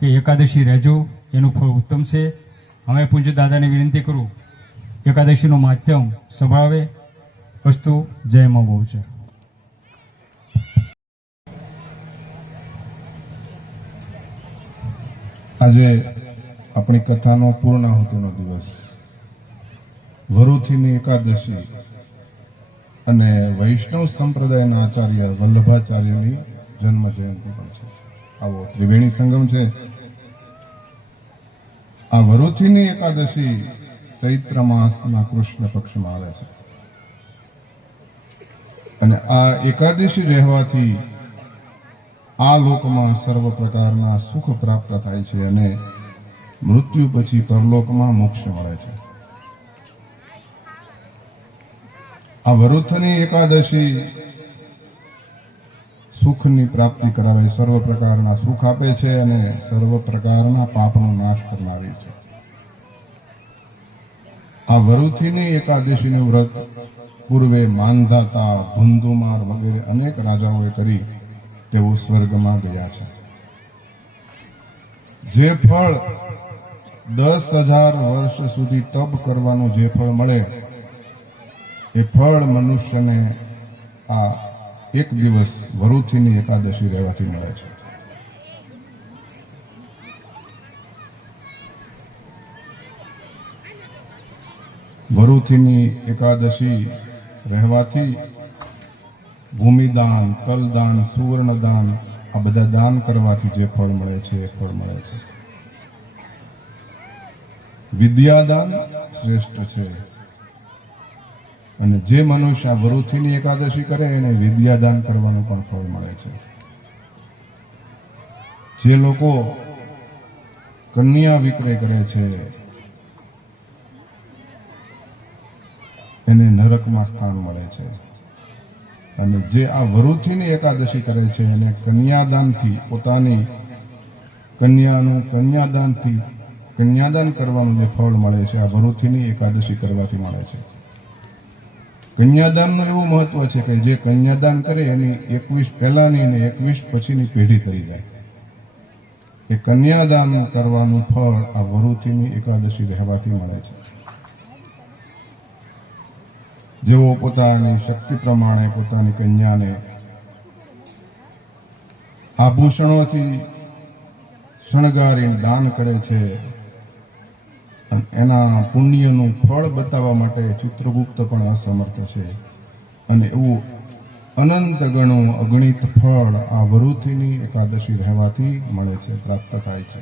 કે એકાદશી રહેજો, એનું ફળ ઉત્તમ છે. અમે પૂજ્ય દાદાને વિનંતી કરું એકાદશીનું માધ્યમ સંભળાવે. અસ્તુ. જય મા બહુચર. આજે આપણી કથાનો પૂર્ણાહુતિનો દિવસ, વરુથીની એકાદશી અને વૈષ્ણવ સંપ્રદાયના આચાર્ય વલ્લભાચાર્યની જન્મ જયંતિ પણ છે. આવો ત્રિવેણી સંગમ છે. આ વરુથીની એકાદશી ચૈત્ર માસના કૃષ્ણ પક્ષમાં આવે છે અને આ એકાદશી રહેવાથી આ લોકમાં સર્વ પ્રકારના સુખ પ્રાપ્ત થાય છે અને મૃત્યુ પછી પરલોકમાં મોક્ષ મળે છે. આ વરુથની એકાદશી સુખની પ્રાપ્તિ કરાવે, સર્વ પ્રકારના સુખ આપે છે અને સર્વ પ્રકારના પાપનો નાશ કરનારી છે. આ વરુથીની એકાદશીનું વ્રત પૂર્વે માંધાતા, ધુંધુમાર વગેરે અનેક રાજાઓએ કરી તેઓ સ્વર્ગમાં ગયા છે. જે ફળ 10,000 વર્ષ સુધી તપ કરવાનું જે ફળ મળે એ ફળ મનુષ્યને આ એક દિવસ વરુથીની એકાદશી રહેવાથી મળે છે. વરુથીની એકાદશી રહેવાથી ભૂમિદાન, તલદાન, સુવર્ણદાન આ બધા દાન કરવાથી જે ફળ મળે છે એ ફળ મળે છે. વિદ્યાદાન શ્રેષ્ઠ છે અને જે મનુષ્ય વરુથીની એકાદશી કરે એને વિદ્યાદાન કરવાનું પણ ફળ મળે છે. જે લોકો કન્યા વિક્રય કરે છે એને નરકમાં સ્થાન મળે છે અને જે આ વરુથીની એકાદશી કરે છે એને કન્યાદાનથી, પોતાની કન્યાનું કન્યાદાન કરવાનું જે ફળ મળે છે આ વરુથીની એકાદશી કરવાથી મળે છે. કન્યાદાનનું એવું મહત્વ છે કે જે કન્યાદાન કરે એની 21 પહેલાની અને 21 પછીની પેઢી કરી જાય. એ કન્યાદાન કરવાનું ફળ આ વરુથીની એકાદશી રહેવાથી મળે છે. જેઓ પોતાની શક્તિ પ્રમાણે પોતાની કન્યાને આભૂષણોથી શણગારીને દાન કરે છે અને એના પુણ્યનું ફળ બતાવવા માટે ચિત્રગુપ્ત પણ અસમર્થ છે અને એવું અનંત ગણું અગણિત ફળ આ વરુથીની એકાદશી રહેવાથી મળે છે, પ્રાપ્ત થાય છે.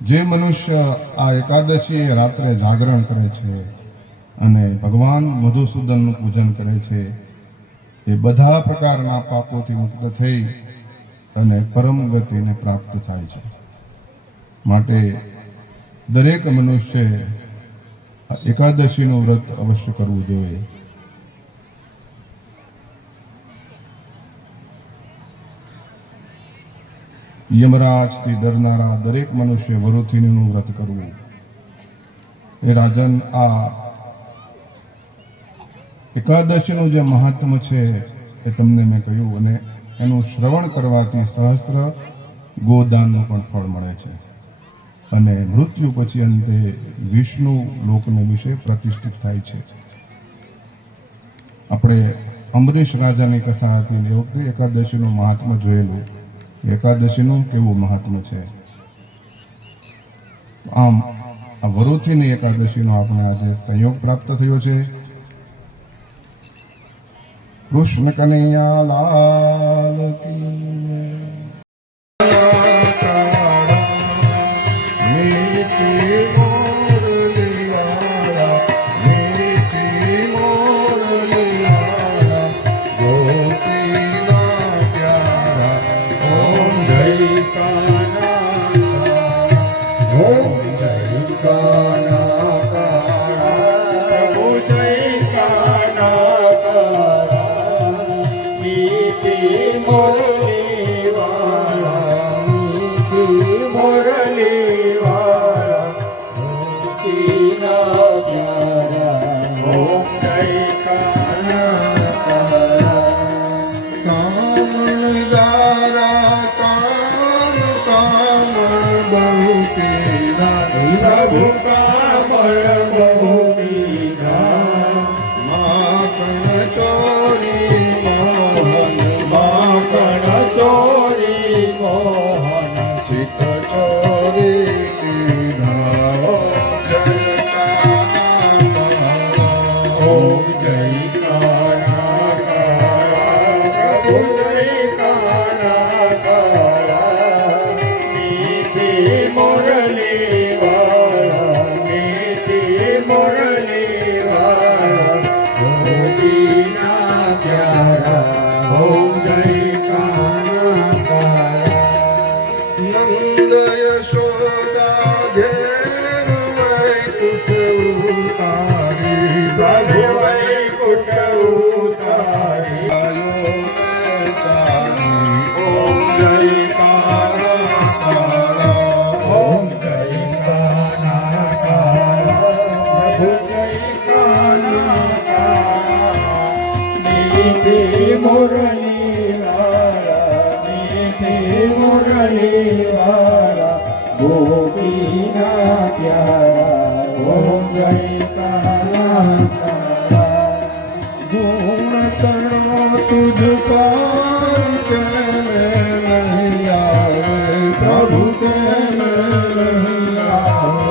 જે મનુષ્ય આ એકાદશી રાત્રે જાગરણ કરે છે અને ભગવાન મધુસૂદનનું પૂજન કરે છે એ બધા પ્રકારના પાપોથી મુક્ત થઈ અને પરમ ગતિને પ્રાપ્ત થાય છે. માટે દરેક મનુષ્ય એકાદશીનું વ્રત અવશ્ય કરવું જોઈએ. યમરાજથી ડરનારા દરેક મનુષ્ય વરુથીનું વ્રત કરવું. એ રાજન, આ એકાદશીનું જે મહાત્મ છે એ તમને મેં કહ્યું અને એનું શ્રવણ કરવાથી સહસ્ત્ર ગોદાનનું પણ ફળ મળે છે અને મૃત્યુ પછી અંતે વિષ્ણુ લોકને વિશે પ્રતિષ્ઠિત થાય છે. આપણે અંબરીશ રાજાની કથા હતી એ વખતે એકાદશીનું મહાત્મ્ય જોયેલું. એકાદશીનું કેવું મહાત્મ્ય છે. આમ આ વરુથીની એકાદશીનો આપણે આજે સંયોગ પ્રાપ્ત થયો છે. કૃષ્ણ કનૈયા લાલ કી કામ કીધા પ્રભુ કામળ બહુ દીધા માખણ ચોરી મોહન માખણ ચોરી મોહન ચિત ચોરી કીધા ઓમ જય કાના કાળા પ્રભુ જય કાના કાળા મીઠી મુરલી વાળા મીઠી મુરલી વાળા ગોપીના પ્યારા ઓમ જય કાના કાળા નંદ યશોદા ઘેર વૈકુંઠ ઉતારી પ્રભુ વૈકુંઠ ઉતારી આયો ને ચાલી ઓમ જય કાના કાળા ઓમ જય કાના કાળા પ્રભુ જય કાના કાળા મીઠી મુરલી વાળા મીઠી મુરલી વાળા ગોપીના પ્યારા ઓમ જય કાના કાળા ગુણ તણો તુજ પાર કેને નહીં આવે પ્રભુ કેને નહીં આવે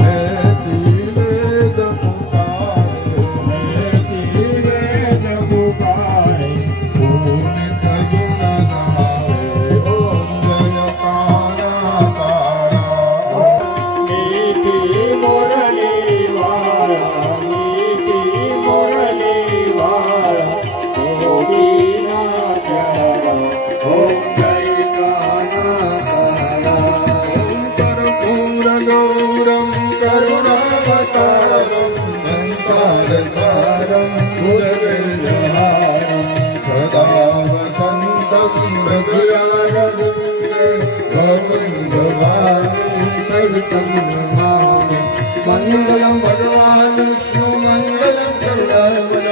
લેતી વેદ પુકારે વેદ પુકારે પુનિત ગુણ ગાવે ઓમ જય કાના કાળા મીઠી મુરલી વાળા મીઠી મુરલી વાળા ગોપીના પ્યારા ઓમ જય કાના કાળા કર્પૂર ગૌરમ કરુણાવતારમ સંસાર સારમ ભુજગેહારમ સદા વસંતમ હૃદયારવિંદે ગોવિંદવાણી સહિતમ નમામિ મંગલમ ભગવાન વિષ્ણુ મંગલમ ચંદ્રવન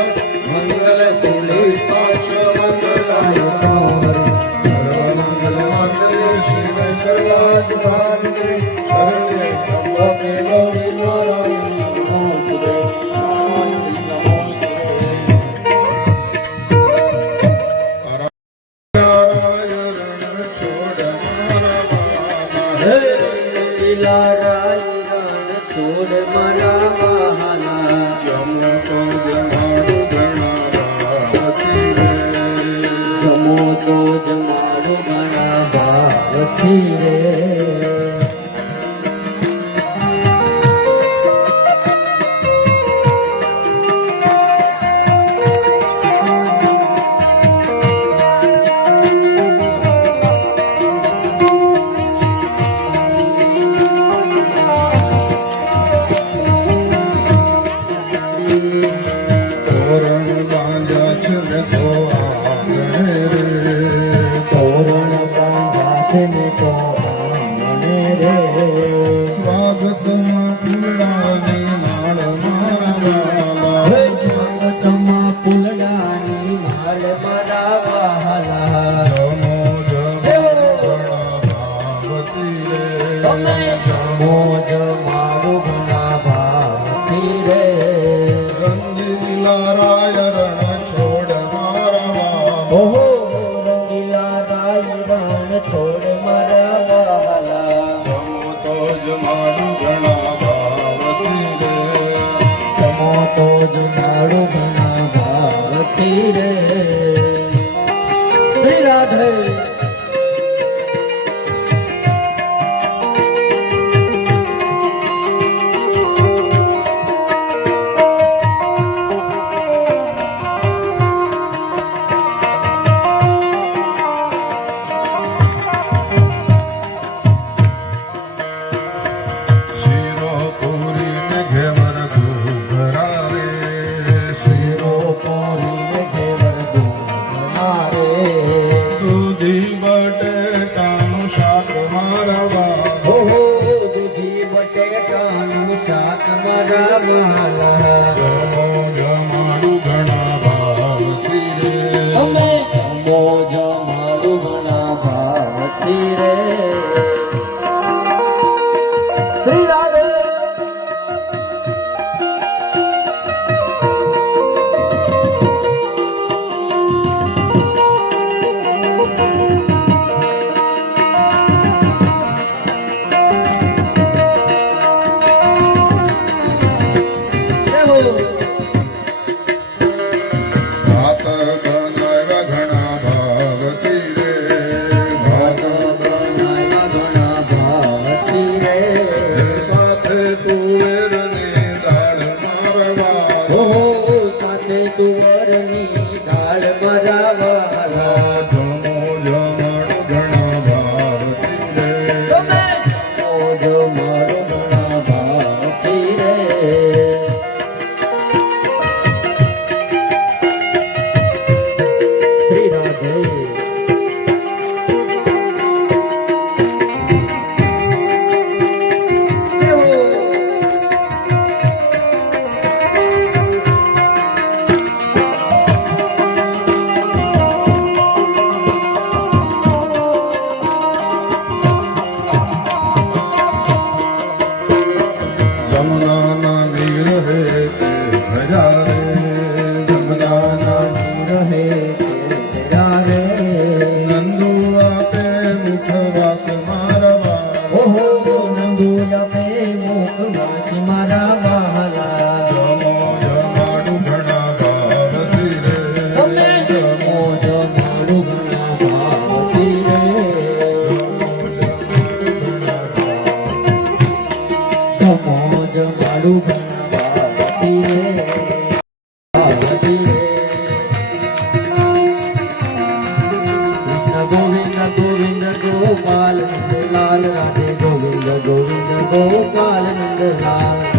મંગલ તુલસીદાસ મંગલાય હરિ સર્વમંગલ માંગલ્ય શિવે સર્વાર્થસાધિકે શરણ્યે ત્ર્યંબકે ગૌરી નારાયણી નમોસ્તુતે નારાયણી નમોસ્તુતે નારાયણ છોડ મારા હે લીલા રાય રણ છોડ મારા વહાલા જમો તો જમાડું ગણાવાવતી રે જમો તો જમાડું ઘણા ભાવથી રે તોરણ બાંધ્યા છે ને તો આંગણે રે તોરણ બાંધા છે ને તો આંગણે રે સ્વાગતમાં ફૂલડાની માળ મારા હે વાલા સ્વાગતમાં ફૂલડાની માળ મારા વહાલા જમો જમાડું ગણાવાવતી રે તમે જમો જમાડું ઘણા ભાવથી રે રંગીલા રાય રણ છોડ મારા વાલા ઓહો રંગીલા રાય રણ છોડ મારા વહાલા જમો તો જમાડું ગણાવાવતી રે જમો તો જમાડું ઘણા ભાવથી રે શ્રી રાધે શિરો પૂરી ને ઘેવર ઘૂઘરા રે શિરો પોરીને ઘેવર મારે દૂધી બટેટાનું શાક મારા વાલા ઓહો દૂધી બટેટાનું શાક મારા વહાલા જમો જમાડું ઘણા ભાવથી રે અમે જમો જમાડું ઘણા ભાવથી રે વાસ મારા વાલા. ઓહો નંદુ જપે મુખવાસી મારા વહાલા જમો જમાડું ઘણા ભાવથી રે. તમે જમો જમાડું ઘણા ભાવથી રે જમો જમાડું ઘણા ભાવથી રે ભાવથી રે કૃષ્ણ ગોવિંદ ગોવિંદ ગોપાલ નંદલાલ રાધે ગોવિંદ ગોવિંદ ગોપાલ નંદલાલ